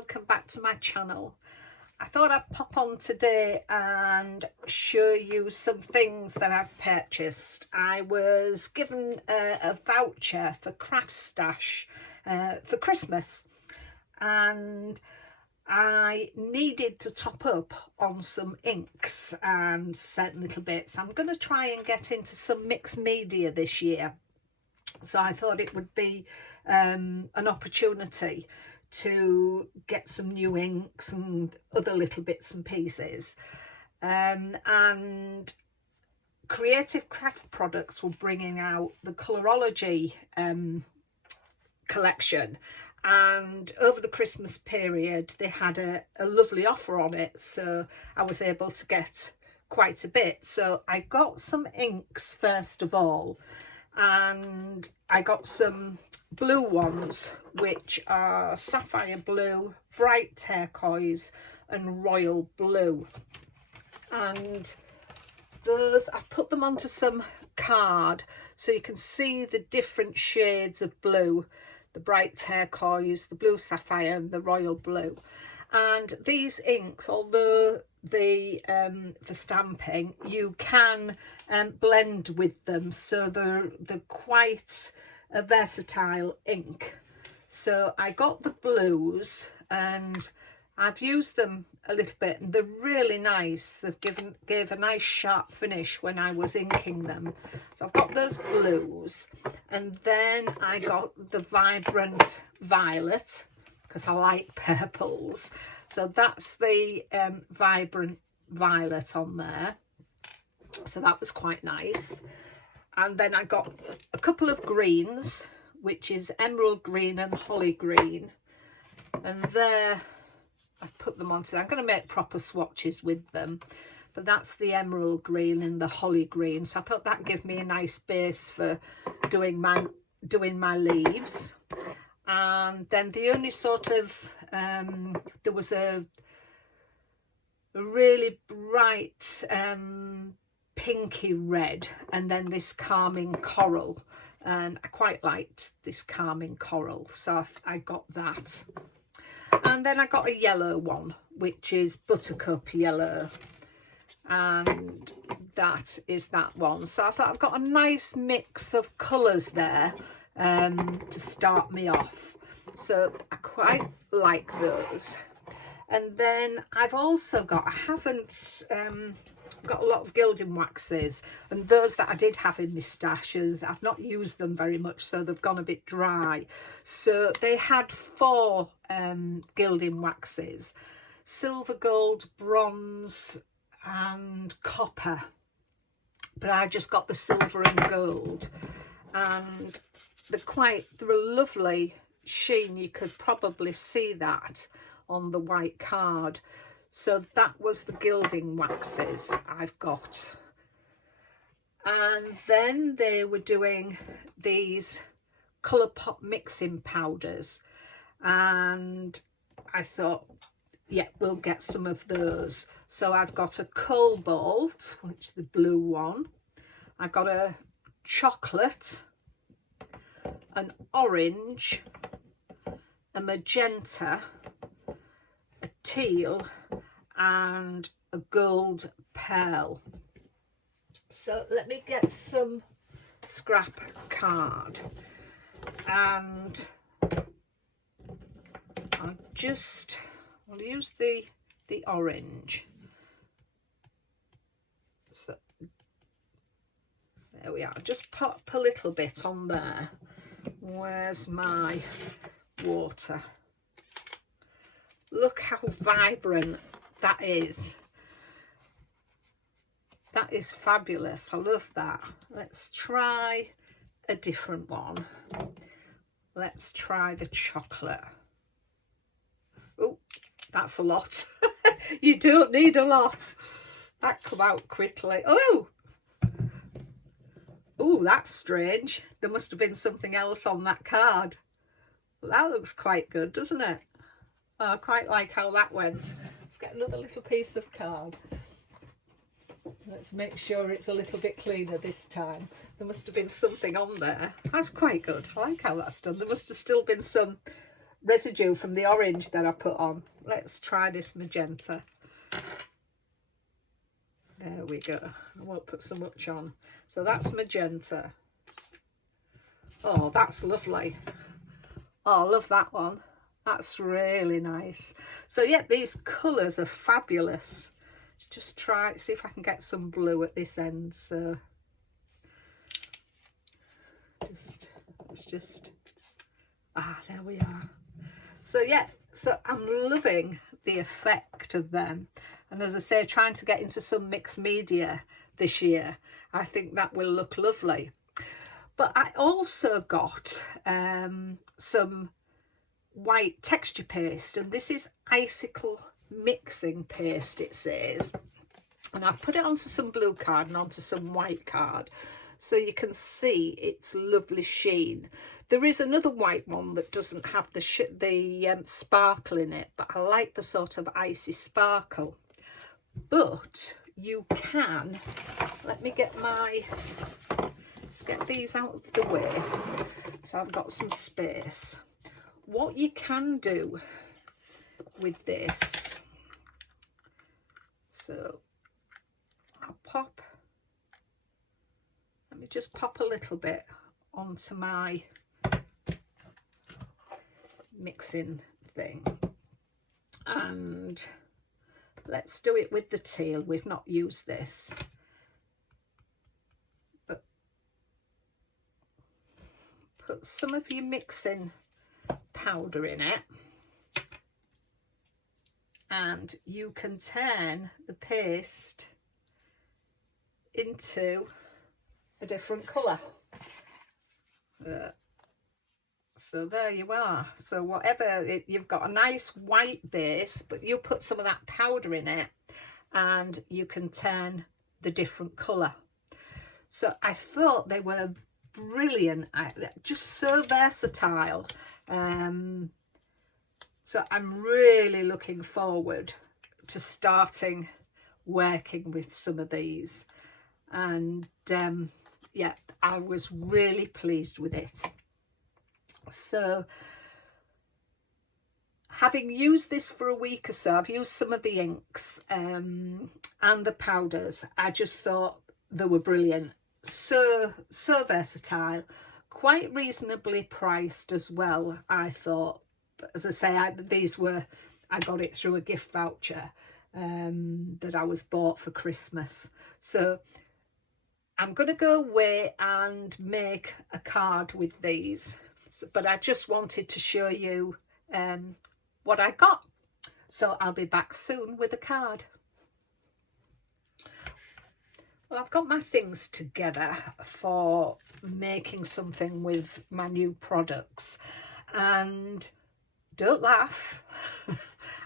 welcome back to my channel. I thought I'd pop on today and show you some things that I've purchased. I was given a voucher for Craft Stash for Christmas, and I needed to top up on some inks and certain little bits. I'm going to try and get into some mixed media this year, so I thought it would be an opportunity to get some new inks and other little bits and pieces. And Creative Craft Products were bringing out the Colorology collection, and over the Christmas period they had a lovely offer on it, so I was able to get quite a bit. So I got some inks first of all, and I got some blue ones, which are sapphire blue, bright turquoise and royal blue, and those I put them onto some card so you can see the different shades of blue: the bright turquoise, the blue sapphire and the royal blue. And these inks, although they for stamping, you can blend with them, so they're quite a versatile ink. So I got the blues and I've used them a little bit, and they're really nice. They've gave a nice sharp finish when I was inking them. So I've got those blues, and then I got the vibrant violet because I like purples. So that's the vibrant violet on there. So that was quite nice. And then I got a couple of greens, which is emerald green and holly green, and there I've put them onto there. I'm going to make proper swatches with them, but that's the emerald green and the holly green. So I thought that gave me a nice base for doing my leaves. And then the only sort of there was a really bright pinky red, and then this calming coral, and I quite liked this calming coral, so I got that. And then I got a yellow one, which is buttercup yellow, and that is that one. So I thought I've got a nice mix of colours there to start me off, so I quite like those. And then I've also got, I haven't got a lot of gilding waxes, and those that I did have in my stashes, I've not used them very much, so they've gone a bit dry. So they had 4 gilding waxes: silver, gold, bronze and copper, but I just got the silver and gold, and they're a lovely sheen. You could probably see that on the white card. So that was the gilding waxes I've got. And then they were doing these Colourpop mixing powders, and I thought, yeah, we'll get some of those. So I've got a cobalt, which is the blue one. I got a chocolate, an orange, a magenta, a teal and a gold pearl. So let me get some scrap card, and I'll use the orange. So there we are. Just pop a little bit on there. Where's my water? Look how vibrant that is. That is fabulous. I love that. Let's try a different one. Let's try the chocolate. Oh, that's a lot. You don't need a lot. That come out quickly. Oh, that's strange. There must have been something else on that card. That looks quite good, doesn't it? I quite like how that went. Let's get another little piece of card. Let's make sure it's a little bit cleaner this time. There must have been something on there. That's quite good. I like how that's done. There must have still been some residue from the orange that I put on. Let's try this magenta. There we go. I won't put so much on. So that's magenta. Oh, that's lovely. Oh, I love that one. That's really nice. So yeah, these colours are fabulous. Just try, see if I can get some blue at this end. So there we are. So yeah, so I'm loving the effect of them. And as I say, trying to get into some mixed media this year. I think that will look lovely. But I also got some white texture paste, and this is icicle mixing paste, it says. And I've put it onto some blue card and onto some white card, so you can see its lovely sheen. There is another white one that doesn't have the sparkle in it, but I like the sort of icy sparkle. But you can, let me get let's get these out of the way so I've got some space. What you can do with this, so I'll let me just pop a little bit onto my mixing thing, and let's do it with the teal. We've not used this, but put some of your mixing powder in it, and you can turn the paste into a different colour. So there you are. So whatever, you've got a nice white base, but you put some of that powder in it and you can turn the different colour. So I thought they were brilliant, just so versatile. So I'm really looking forward to starting working with some of these, and yeah, I was really pleased with it. So having used this for a week or so, I've used some of the inks and the powders. I just thought they were brilliant. So versatile, quite reasonably priced as well, I thought. But as I say, I got it through a gift voucher that I was bought for Christmas. So I'm going to go away and make a card with these, but I just wanted to show you what I got. So I'll be back soon with a card. Well, I've got my things together for making something with my new products, and don't laugh,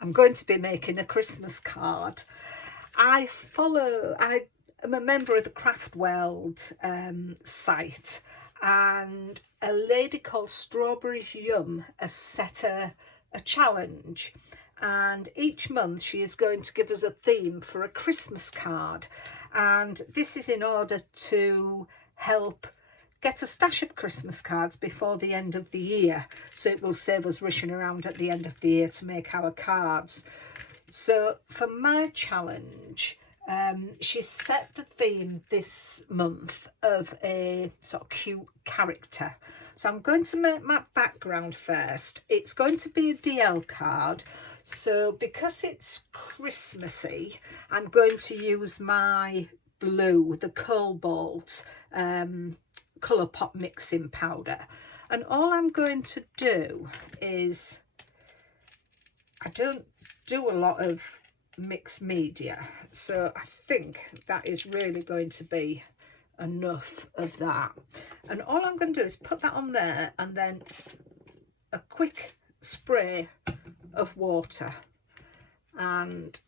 I'm going to be making a Christmas card. I am a member of the Craft World site, and a lady called Strawberries Yum has set a challenge, and each month she is going to give us a theme for a Christmas card, and this is in order to help get a stash of Christmas cards before the end of the year, so it will save us rushing around at the end of the year to make our cards. So for my challenge, she set the theme this month of a sort of cute character. So I'm going to make my background first. It's going to be a DL card. So because it's Christmassy, I'm going to use my blue, the Cobalt Colourpop mixing powder. And all I'm going to do is, I don't do a lot of mixed media, so I think that is really going to be enough of that. And all I'm going to do is put that on there, and then a quick spray of water, and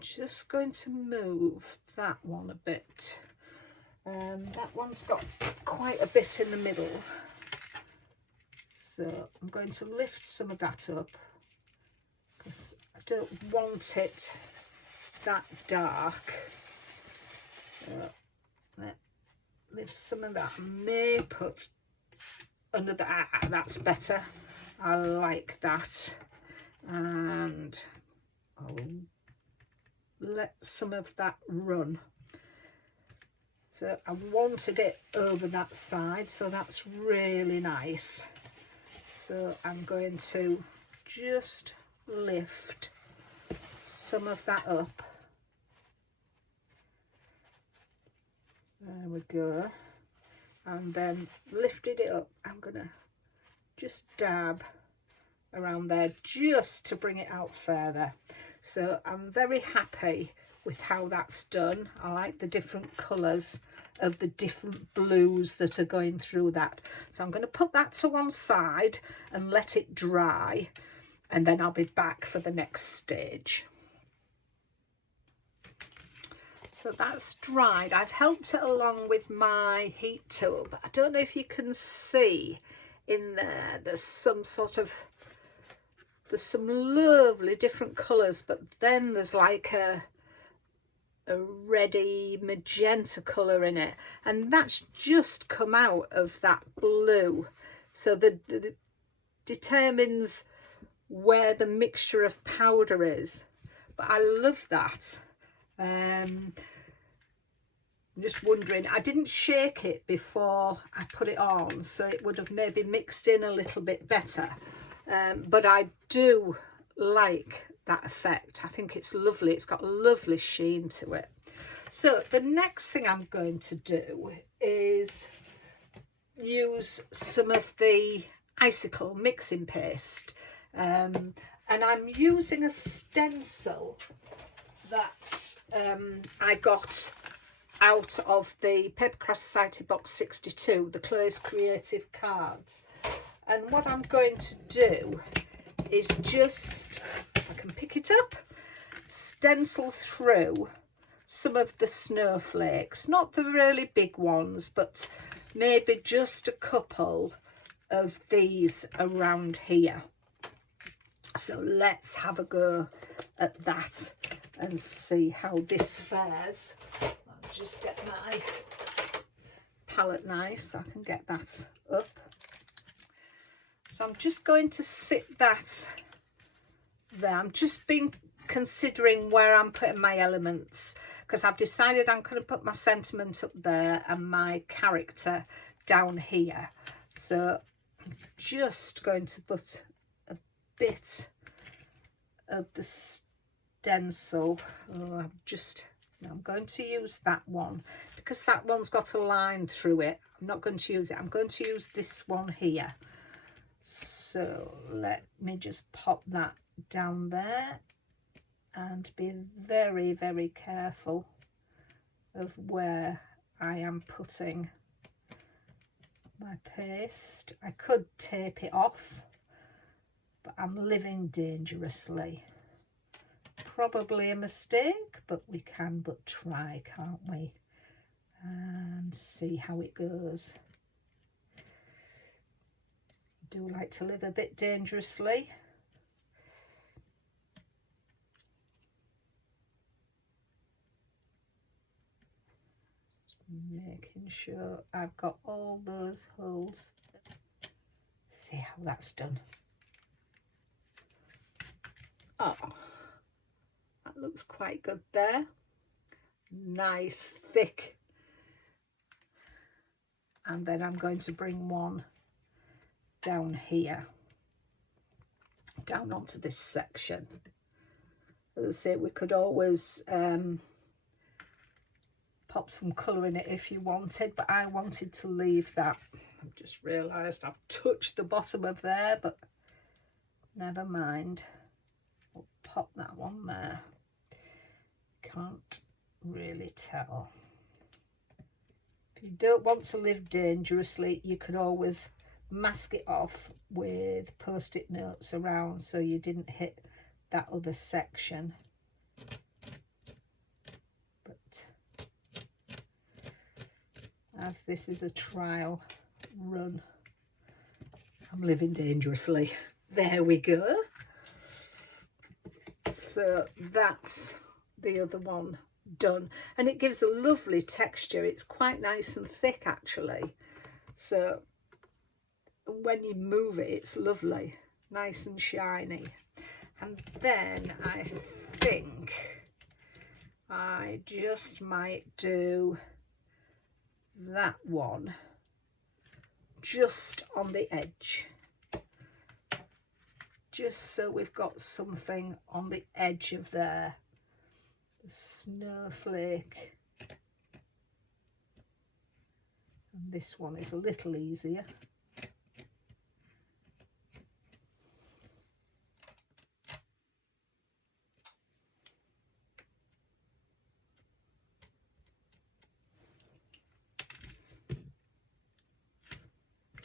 just going to move that one a bit. That one's got quite a bit in the middle, so I'm going to lift some of that up because I don't want it that dark. Let's lift some of that. I may put another, that's better. I like that, and I'll let some of that run. So I wanted it over that side, so that's really nice. So I'm going to just lift some of that up. There we go. And then lifted it up, I'm gonna just dab around there just to bring it out further. So I'm very happy with how that's done. I like the different colours of the different blues that are going through that. So I'm going to put that to one side and let it dry, and then I'll be back for the next stage. So that's dried. I've helped it along with my heat tool, but I don't know if you can see in there, there's some lovely different colours, but then there's like a reddy magenta colour in it, and that's just come out of that blue. So that determines where the mixture of powder is, but I love that. I'm just wondering, I didn't shake it before I put it on, so it would have maybe mixed in a little bit better, but I do like that effect. I think it's lovely. It's got a lovely sheen to it. So the next thing I'm going to do is use some of the icicle mixing paste, and I'm using a stencil that I got out of the Papercraft Society box 62, the Claire's Creative Cards. And what I'm going to do is just, if I can pick it up, stencil through some of the snowflakes, not the really big ones, but maybe just a couple of these around here. So let's have a go at that and see how this fares. I'll just get my palette knife so I can get that up. So I'm just going to sit that there. I'm just been considering where I'm putting my elements, because I've decided I'm going to put my sentiment up there and my character down here. So I'm just going to put a bit of the stencil. I'm going to use that one because that one's got a line through it. I'm not going to use it. I'm going to use this one here. So let me just pop that down there and be very, very careful of where I am putting my paste. I could tape it off, but I'm living dangerously. Probably a mistake, but we can but try, can't we? And see how it goes. I do like to live a bit dangerously. Making sure I've got all those holes. See how that's done. Oh, that looks quite good there. Nice, thick. And then I'm going to bring one down here, down onto this section. As I say, we could always pop some colour in it if you wanted, but I wanted to leave that. I've just realised I've touched the bottom of there, but never mind. We'll pop that one there. Can't really tell. If you don't want to live dangerously, you could always mask it off with post-it notes around so you didn't hit that other section. But as this is a trial run, I'm living dangerously. There we go. So that's the other one done, and it gives a lovely texture. It's quite nice and thick actually, so when you move it, it's lovely. nice and shiny. And then I think I just might do that one just on the edge, just so we've got something on the edge of there. The snowflake. And this one is a little easier.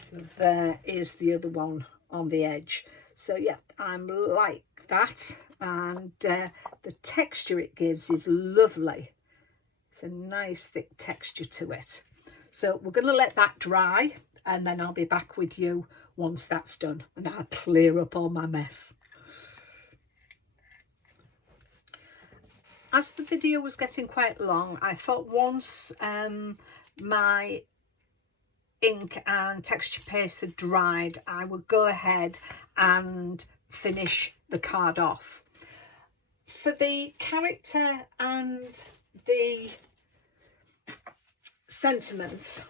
So there is the other one on the edge. So yeah, I'm like that, and the texture it gives is lovely. It's a nice thick texture to it. So we're going to let that dry, and then I'll be back with you once that's done, and I'll clear up all my mess. As the video was getting quite long, I thought once my ink and texture paste had dried, I would go ahead and finish the card off. For the character and the sentiments,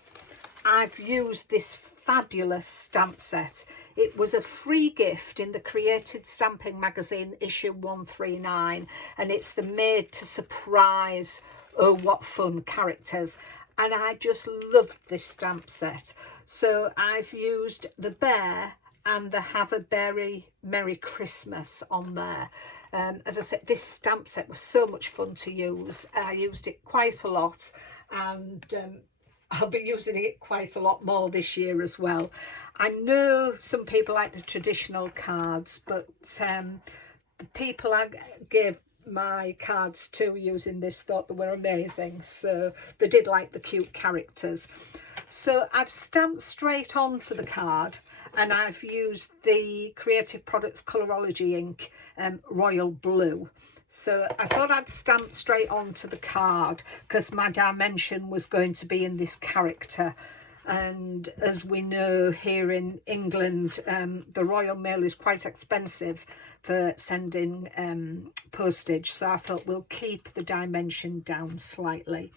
I've used this fabulous stamp set. It was a free gift in the Created Stamping Magazine issue 139, and it's the Made to Surprise Oh What Fun characters, and I just loved this stamp set. So I've used the bear and the Have a Berry Merry Christmas on there. As I said, this stamp set was so much fun to use. I used it quite a lot, and I'll be using it quite a lot more this year as well. I know some people like the traditional cards, but the people I gave my cards to using this thought they were amazing, so they did like the cute characters. So I've stamped straight onto the card, and I've used the Creative Products Colorology ink, Royal Blue. So I thought I'd stamp straight onto the card because my dimension was going to be in this character. And as we know, here in England, the Royal Mail is quite expensive for sending postage. So I thought we'll keep the dimension down slightly.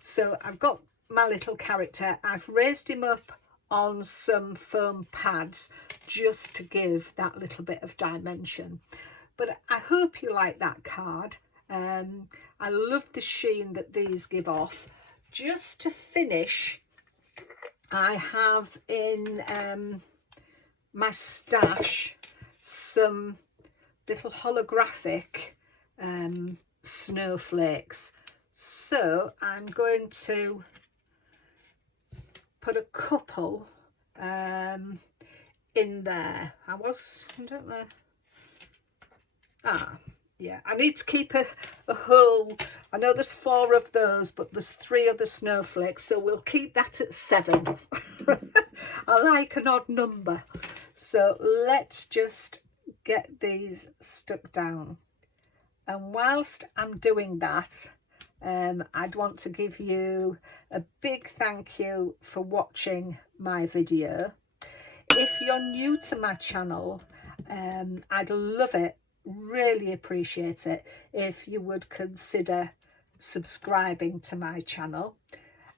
So I've got my little character. I've raised him up on some foam pads just to give that little bit of dimension. But I hope you like that card. I love the sheen that these give off. Just to finish, I have in my stash some little holographic snowflakes. So I'm going to put a couple in there. I don't know. Yeah, I need to keep a whole, I know there's 4 of those, but there's 3 other snowflakes, so we'll keep that at 7. I like an odd number. So let's just get these stuck down. And whilst I'm doing that, I'd want to give you a big thank you for watching my video. If you're new to my channel, I'd love it, really appreciate it, if you would consider subscribing to my channel.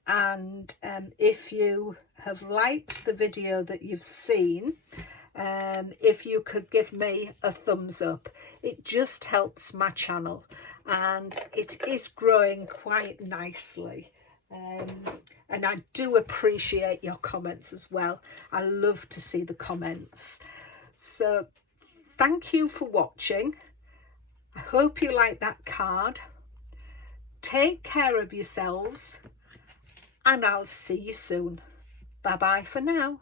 And if you have liked the video that you've seen, if you could give me a thumbs up, it just helps my channel, and it is growing quite nicely. And I do appreciate your comments as well. I love to see the comments. So thank you for watching. I hope you like that card. Take care of yourselves, and I'll see you soon. Bye bye for now.